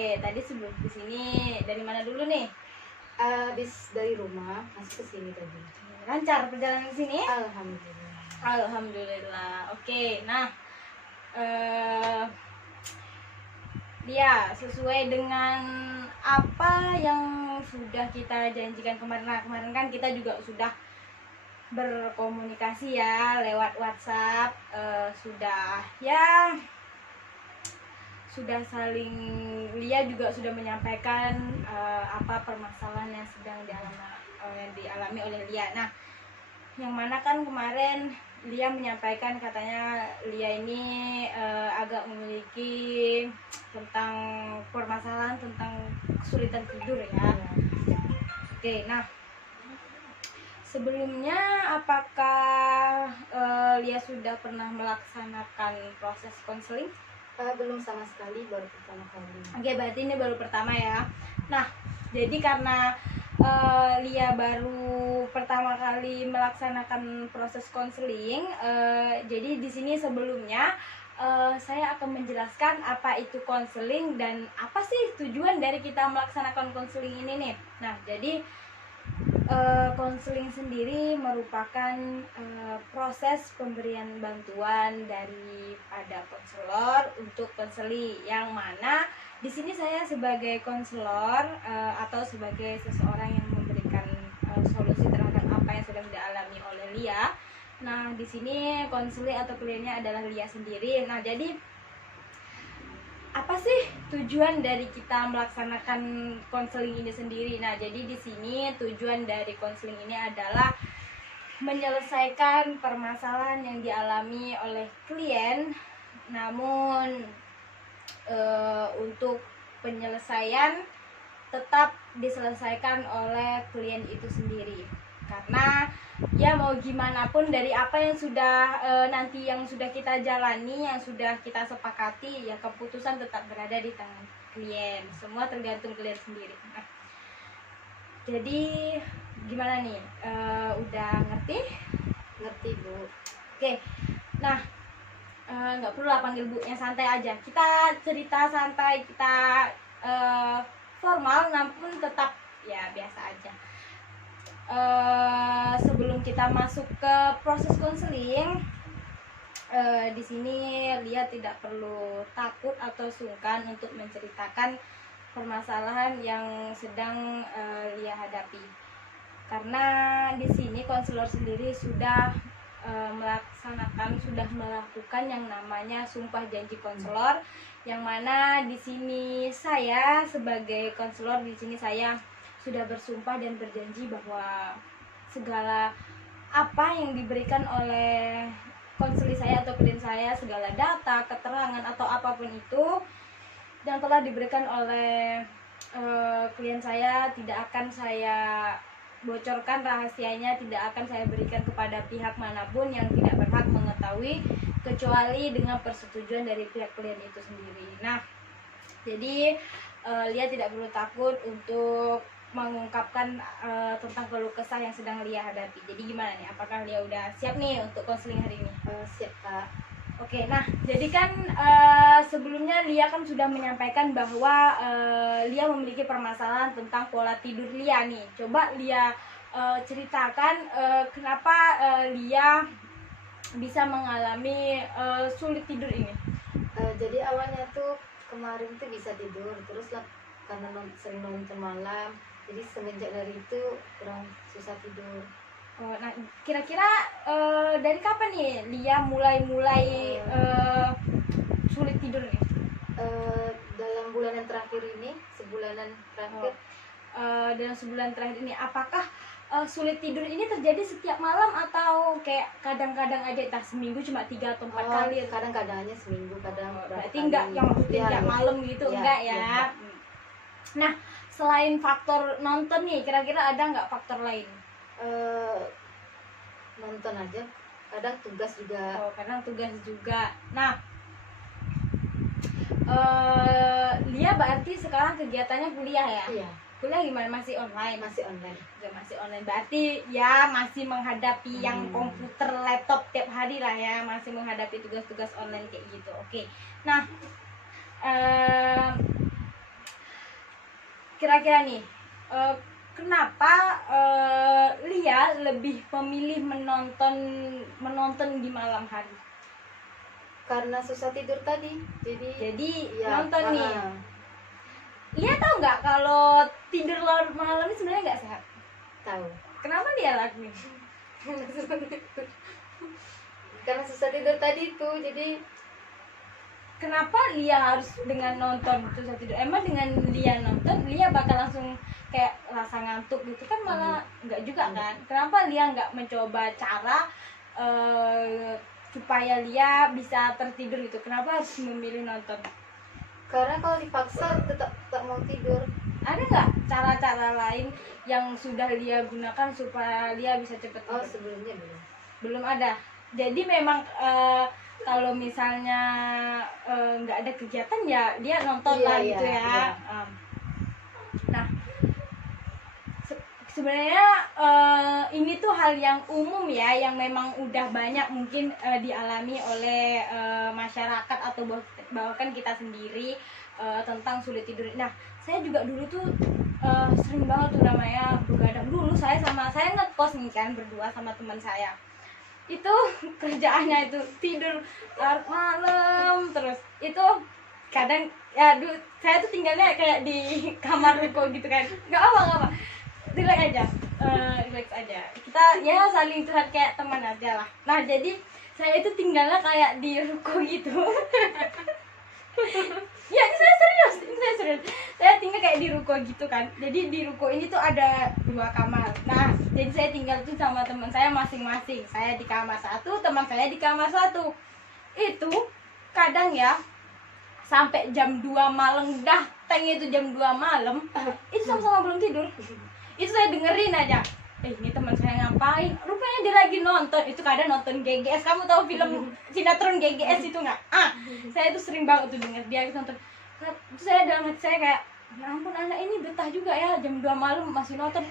Oke, tadi sebelum ke sini dari mana dulu nih? Habis dari rumah masuk ke sini tadi. Lancar perjalanan ke sini? Alhamdulillah. Alhamdulillah. Oke, nah ya sesuai dengan apa yang sudah kita janjikan kemarin. Nah, kemarin kan kita juga sudah berkomunikasi ya lewat WhatsApp, sudah saling, Lia juga sudah menyampaikan apa permasalahan yang sedang dialami oleh Lia. Nah, yang mana kan kemarin Lia menyampaikan katanya Lia ini agak memiliki tentang permasalahan tentang kesulitan tidur ya. Oke, nah sebelumnya apakah Lia sudah pernah melaksanakan proses konseling? Belum sama sekali, baru pertama kali. Oke, berarti ini baru pertama ya. Nah, jadi karena Lia baru pertama kali melaksanakan proses konseling, jadi di sini sebelumnya saya akan menjelaskan apa itu konseling dan apa sih tujuan dari kita melaksanakan konseling ini nih. Nah, jadi konseling sendiri merupakan proses pemberian bantuan daripada konselor untuk konseli, yang mana di sini saya sebagai konselor atau sebagai seseorang yang memberikan solusi terhadap apa yang sedang dialami oleh Lia. Nah, di sini konseli atau kliennya adalah Lia sendiri. Nah, jadi apa sih tujuan dari kita melaksanakan konseling ini sendiri? Nah, jadi di sini tujuan dari konseling ini adalah menyelesaikan permasalahan yang dialami oleh klien, namun untuk penyelesaian tetap diselesaikan oleh klien itu sendiri. Karena ya mau gimana pun dari apa yang sudah nanti yang sudah kita jalani, yang sudah kita sepakati, ya keputusan tetap berada di tangan klien. Semua tergantung klien sendiri. Nah, jadi gimana nih? Udah ngerti? Ngerti, Bu. Oke. Nah, nggak perlu lah panggil Bu-nya, santai aja. Kita cerita santai, kita formal namun tetap ya biasa aja. Sebelum kita masuk ke proses konseling, di sini Lia tidak perlu takut atau sungkan untuk menceritakan permasalahan yang sedang Lia hadapi, karena di sini konselor sendiri sudah melakukan yang namanya sumpah janji konselor, yang mana di sini saya sebagai konselor di sini saya sudah bersumpah dan berjanji bahwa segala apa yang diberikan oleh konseli saya atau klien saya, segala data, keterangan atau apapun itu yang telah diberikan oleh klien saya tidak akan saya bocorkan rahasianya, tidak akan saya berikan kepada pihak manapun yang tidak berhak mengetahui kecuali dengan persetujuan dari pihak klien itu sendiri. Nah, jadi Lia tidak perlu takut untuk mengungkapkan tentang keluh kesah yang sedang Lia hadapi. Jadi gimana nih? Apakah Lia udah siap nih untuk konseling hari ini? Siap, Kak. Oke, nah jadi kan sebelumnya Lia kan sudah menyampaikan bahwa Lia memiliki permasalahan tentang pola tidur Lia nih. Coba Lia ceritakan kenapa Lia bisa mengalami sulit tidur ini. Jadi awalnya tuh kemarin tuh bisa tidur, terus lah karena sering nonton malam, jadi semenjak dari itu kurang susah tidur. Nah, kira-kira dari kapan nih Lia mulai sulit tidur nih? Dalam bulanan terakhir ini, sebulanan terakhir. Dalam sebulan terakhir ini, apakah sulit tidur ini terjadi setiap malam atau kayak kadang-kadang aja, entah seminggu cuma 3 atau 4 kali? Kadang-kadang hanya seminggu, kadang berarti enggak yang rutin tiap malam gitu, enggak ya? Ya. Nah, selain faktor nonton nih, kira-kira ada nggak faktor lain? Nonton aja, kadang tugas juga. Kadang tugas juga. Nah, Lia berarti sekarang kegiatannya kuliah ya? Iya. Kuliah gimana? Masih online? Masih online. Masih online. Berarti ya masih menghadapi yang komputer, laptop tiap hari lah ya, masih menghadapi tugas-tugas online kayak gitu. Oke. Nah, kira-kira nih, kenapa Lia lebih memilih menonton di malam hari? Karena susah tidur tadi, Jadi ya, nonton nih. Lia tahu nggak kalau tidur larut malam ini sebenarnya nggak sehat? tahu. Kenapa Lia lakuin? Karena susah tidur tadi itu, jadi Kenapa Lia harus dengan nonton susah tidur? Emang dengan Lia nonton, Lia bakal langsung kayak rasa ngantuk gitu kan? Malah nggak juga kan? Kenapa Lia nggak mencoba cara supaya Lia bisa tertidur gitu? Kenapa harus memilih nonton? karena kalau dipaksa tetap tak mau tidur. Ada nggak cara-cara lain yang sudah Lia gunakan supaya Lia bisa cepet Oh, tidur? sebelumnya belum. Belum ada. Jadi memang kalau misalnya nggak ada kegiatan ya dia nonton Iya, lah iya, gitu ya. iya. Nah, sebenarnya ini tuh hal yang umum ya, yang memang udah banyak mungkin dialami oleh masyarakat atau bahkan kita sendiri tentang sulit tidur. Nah, saya juga dulu tuh sering banget tuh namanya begadang. Dulu saya ngekos nih kan berdua sama teman saya. Itu kerjaannya itu tidur larut malam terus. Itu kadang ya saya tuh tinggalnya kayak di kamar ruko gitu kan. Nggak apa relax aja kita ya saling curhat kayak teman aja lah. Nah, jadi saya itu tinggalnya kayak di ruko gitu. Ya, ini saya serius. Saya tinggal kayak di ruko gitu kan. Jadi di ruko ini tuh ada 2 kamar. Nah, jadi saya tinggal tuh sama teman saya masing-masing. Saya di kamar satu, teman saya di kamar satu. Itu kadang ya sampai jam 2 malam, dah tengnya itu jam 2 malam, itu sama-sama belum tidur. Itu saya dengerin aja, ini teman saya ngapain, rupanya dia lagi nonton. Itu kadang nonton GGS. Kamu tahu film sinetron GGS itu nggak? Saya tuh sering banget tuh denger dia nonton. Terus saya dalam hati saya kayak, ya ampun, anak ini betah juga ya jam 2 malam masih nonton.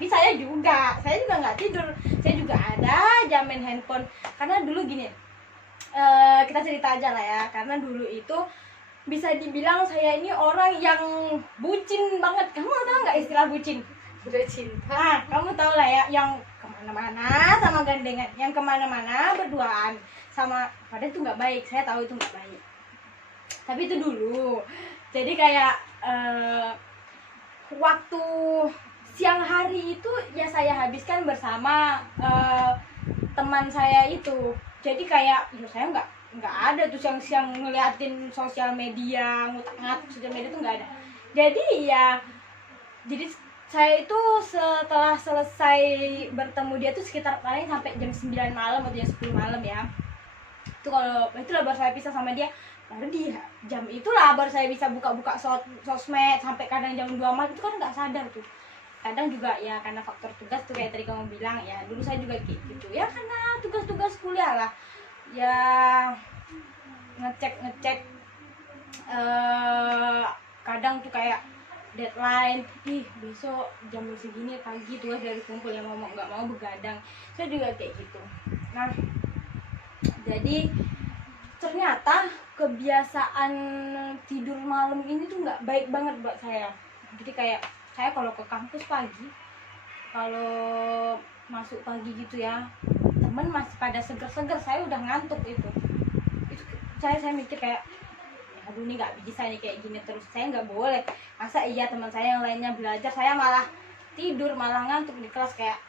Ini saya juga nggak tidur. Saya juga ada aja main handphone. Karena dulu gini, kita cerita aja lah ya. Karena dulu itu bisa dibilang saya ini orang yang bucin banget. Kamu tahu nggak istilah bucin? Udah cinta. Nah, kamu tahu lah ya, yang kemana-mana sama gandengan, yang kemana-mana berduaan sama, padahal itu nggak baik. Saya tahu itu nggak baik, tapi itu dulu. Jadi kayak waktu siang hari itu ya saya habiskan bersama teman saya itu. Jadi kayak ya saya nggak ada tuh siang-siang ngeliatin sosial media, ngutak-ngatik sosial media tuh nggak ada. Jadi saya itu setelah selesai bertemu dia tuh sekitar paling sampai jam 9 malam atau jam 10 malam ya. Itu kalau itulah baru saya pisah sama dia. Baru di jam itulah baru saya bisa buka-buka sosmed sampai kadang jam 2 malam. Itu kan nggak sadar tuh. Kadang juga ya karena faktor tugas tuh kayak tadi kamu bilang ya. Dulu saya juga kayak gitu ya, karena tugas-tugas kuliah lah. Ya ngecek kadang tuh kayak deadline, besok jam segini pagi tugas dari kumpul, yang mau nggak mau begadang. Saya juga kayak gitu. Nah, jadi ternyata kebiasaan tidur malam ini tuh nggak baik banget buat saya. Jadi kayak saya kalau ke kampus pagi, kalau masuk pagi gitu ya, temen masih pada seger-seger, saya udah ngantuk itu saya mikir kayak, aduh ini nggak bisa nih kayak gini terus. Saya nggak boleh, masa iya teman saya yang lainnya belajar, saya malah tidur, malah ngantuk di kelas. Kayak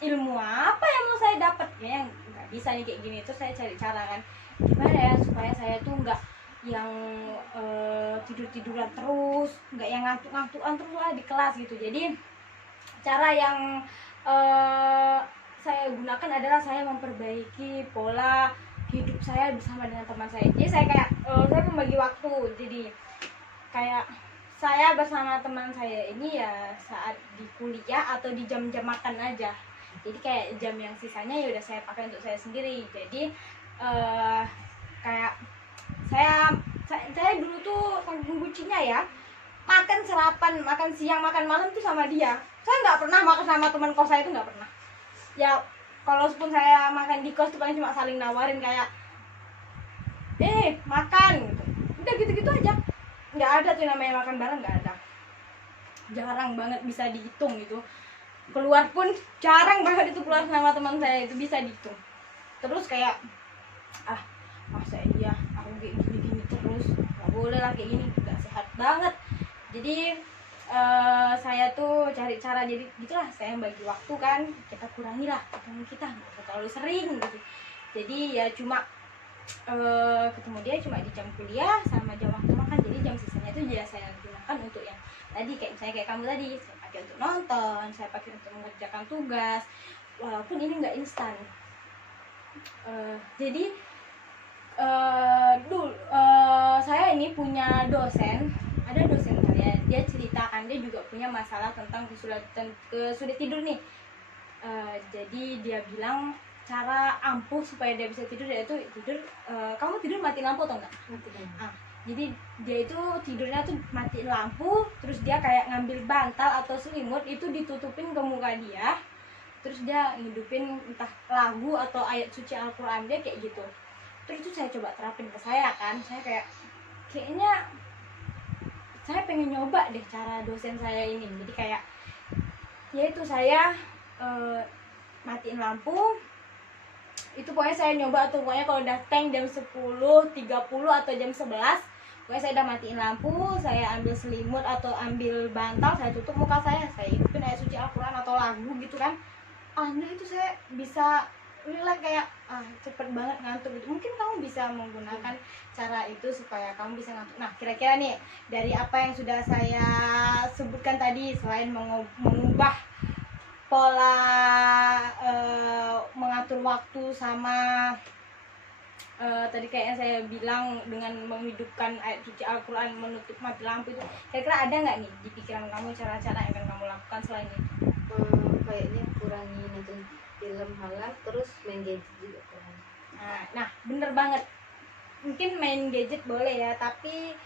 ilmu apa yang mau saya dapat? Ya nggak bisa nih kayak gini. Terus saya cari cara kan, gimana ya supaya saya tuh nggak yang tidur-tiduran terus, nggak yang ngantuk-ngantukan terus lah di kelas gitu. Jadi cara yang saya gunakan adalah saya memperbaiki pola hidup saya bersama dengan teman saya. Jadi saya kayak saya membagi waktu. Jadi kayak saya bersama teman saya ini ya saat di kuliah atau di jam-jam makan aja. Jadi kayak jam yang sisanya ya udah saya pakai untuk saya sendiri. Jadi kayak saya dulu tuh saking bucinnya ya, makan sarapan, makan siang, makan malam tuh sama dia. Saya nggak pernah makan sama teman kos saya, itu nggak pernah. Ya kalaupun saya makan di kos tuh paling cuma saling nawarin kayak makan gitu. Udah gitu-gitu aja. Nggak ada tuh namanya makan bareng, nggak ada. jarang banget bisa dihitung gitu. Keluar pun jarang banget itu keluar sama teman saya, itu bisa dihitung. Terus kayak masa iya aku kayak gini-gini terus, nggak boleh lah kayak gini, nggak sehat banget. Jadi saya tuh cari cara, jadi gitulah saya bagi waktu kan, kita kurangi lah ketemu kita, nggak usah terlalu sering gitu. Jadi ya cuma ketemu dia cuma di jam kuliah sama jam waktu makan. Jadi jam sisanya itu ya saya gunakan untuk yang tadi, kayak misalnya kayak kamu tadi, saya pakai untuk nonton, saya pakai untuk mengerjakan tugas, walaupun ini nggak instan. Jadi dulu saya ini punya dosen, ada dosen saya, dia ceritakan dia juga punya masalah tentang kesulitan tidur nih. Jadi dia bilang cara ampuh supaya dia bisa tidur, yaitu tidur, kamu tidur mati lampu atau enggak? Jadi dia itu tidurnya tuh mati lampu, terus dia kayak ngambil bantal atau selimut itu ditutupin ke muka dia, terus dia ngidupin entah lagu atau ayat suci Al-Quran, dia kayak gitu. Terus itu saya coba terapin ke saya kan, saya kayaknya saya pengen nyoba deh cara dosen saya ini. Jadi kayak yaitu saya matiin lampu, itu pokoknya saya nyoba tuh, pokoknya kalau udah tank jam 10.30 atau jam 11, pokoknya saya udah matiin lampu, saya ambil selimut atau ambil bantal, saya tutup muka saya hidupin ayat suci Al-Quran atau lagu gitu kan. Itu saya bisa relax, kayak cepet banget ngantuk gitu. Mungkin kamu bisa menggunakan cara itu supaya kamu bisa ngantuk. Nah, kira-kira nih dari apa yang sudah saya sebutkan tadi, selain mengubah pola mengatur waktu sama tadi kayaknya saya bilang dengan menghidupkan ayat suci Al-Quran, menutup mati lampu itu, kira-kira ada nggak nih di pikiran kamu cara-cara yang akan kamu lakukan selain itu? Kayaknya kurangi nonton film malam, terus main gadget juga kurangi. Nah bener banget, mungkin main gadget boleh ya, tapi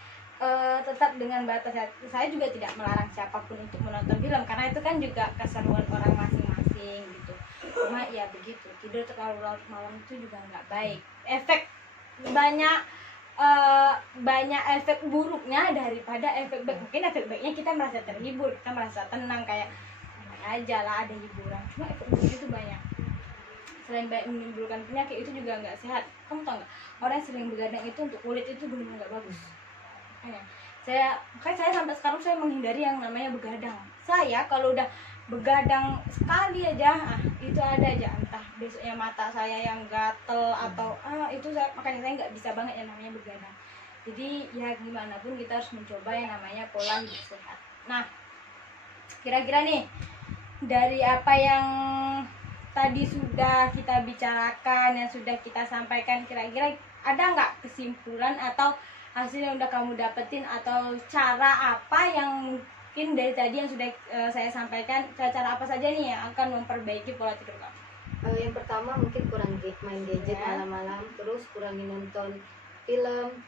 tetap dengan batas. Saya juga tidak melarang siapapun untuk menonton film, karena itu kan juga keseruan orang masing-masing gitu. Cuma ya begitu, tidur terlalu larut malam itu juga nggak baik. Efek banyak efek buruknya daripada efek baik. Mungkin efek baiknya kita merasa terhibur, kita merasa tenang, kayak aja lah ada hiburan. Cuma efek buruknya itu banyak. Selain banyak menimbulkan penyakit, itu juga nggak sehat. Kamu tau nggak, orang yang sering begadang itu untuk kulit itu benar nggak bagus. Saya sampai sekarang saya menghindari yang namanya begadang. Saya kalau udah begadang sekali aja, itu ada aja, entah besoknya mata saya yang gatel atau itu makanya saya nggak bisa banget yang namanya begadang. Jadi ya gimana pun kita harus mencoba yang namanya pola hidup sehat. Nah, kira-kira nih dari apa yang tadi sudah kita bicarakan, yang sudah kita sampaikan, kira-kira ada nggak kesimpulan atau hasil yang udah kamu dapetin, atau cara apa yang mungkin dari tadi yang sudah saya sampaikan, cara apa saja nih yang akan memperbaiki pola tidur kamu? Yang pertama mungkin main gadget malam-malam, terus kurangi nonton film,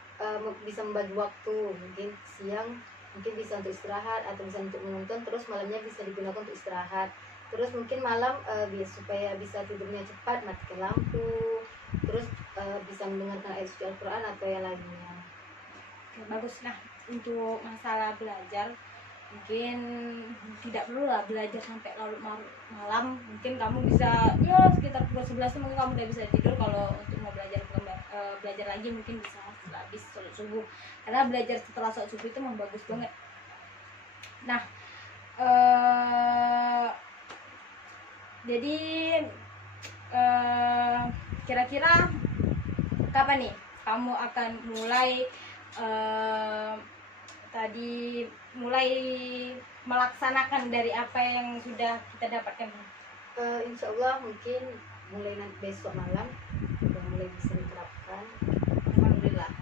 bisa membagi waktu, mungkin siang mungkin bisa untuk istirahat atau bisa untuk menonton, terus malamnya bisa digunakan untuk istirahat. Terus mungkin malam supaya bisa tidurnya cepat, matikan lampu, terus bisa mendengarkan ayat suci Al-Quran atau yang lainnya. Oke, bagus. Nah, untuk masalah belajar, mungkin tidak perlu lah belajar sampai larut malam. Mungkin kamu bisa ya sekitar pukul 11 mungkin kamu udah bisa tidur. Kalau untuk mau belajar lagi mungkin bisa setelah habis sholat subuh, karena belajar setelah sholat subuh itu memang bagus banget. Nah, jadi kira-kira kapan nih kamu akan mulai mulai melaksanakan dari apa yang sudah kita dapatkan? Insya Allah mungkin mulai besok malam udah mulai bisa diterapkan. Alhamdulillah.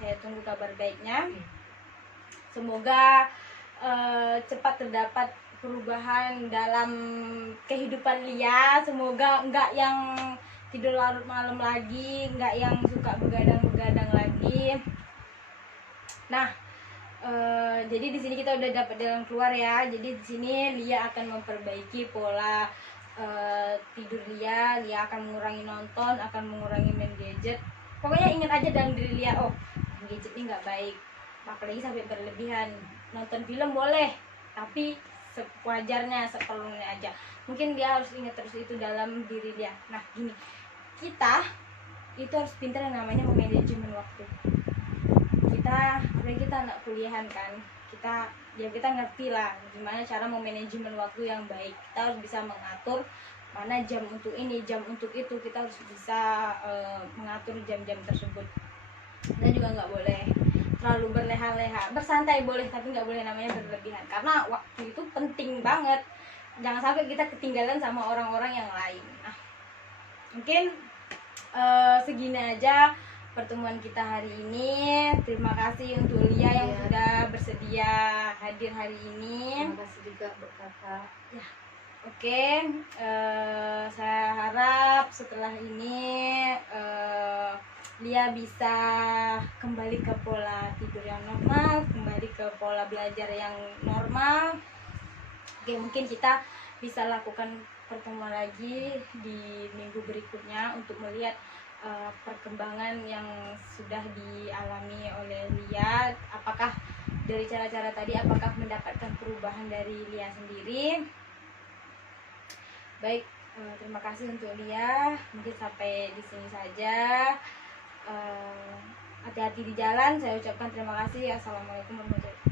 Saya tunggu kabar baiknya. Semoga cepat terdapat perubahan dalam kehidupan Lia. Semoga enggak yang tidur larut malam lagi, enggak yang suka begadang lagi. Nah, jadi di sini kita udah dapat jalan keluar ya. Jadi di sini Lia akan memperbaiki pola tidur Lia akan mengurangi nonton, akan mengurangi main gadget. Pokoknya ingat aja dalam diri Lia, gadget ini nggak baik, apalagi sampai berlebihan. Nonton film boleh, tapi sewajarnya, seperlunya aja. Mungkin dia harus ingat terus itu dalam diri dia. Nah gini, kita itu harus pintar yang namanya memanajemen waktu. Apalagi kita anak kuliahan kan, kita ngerti lah gimana cara memanajemen waktu yang baik. Kita harus bisa mengatur mana jam untuk ini, jam untuk itu. Kita harus bisa mengatur jam-jam tersebut. Dan juga nggak boleh terlalu berleha-leha. Bersantai boleh, tapi nggak boleh namanya berlebihan, karena waktu itu penting banget. Jangan sampai kita ketinggalan sama orang-orang yang lain. Nah mungkin segini aja pertemuan kita hari ini. Terima kasih untuk Lia yang sudah bersedia hadir hari ini. Terima kasih juga buat kakak. Ya, oke. Saya harap setelah ini Lia bisa kembali ke pola tidur yang normal, kembali ke pola belajar yang normal. Oke, mungkin kita bisa lakukan pertemuan lagi di minggu berikutnya untuk melihat perkembangan yang sudah dialami oleh Lia. Apakah dari cara-cara tadi, apakah mendapatkan perubahan dari Lia sendiri? Baik, terima kasih untuk Lia. Mungkin sampai di sini saja. Hati-hati di jalan. Saya ucapkan terima kasih. Assalamualaikum warahmatullahi wabarakatuh.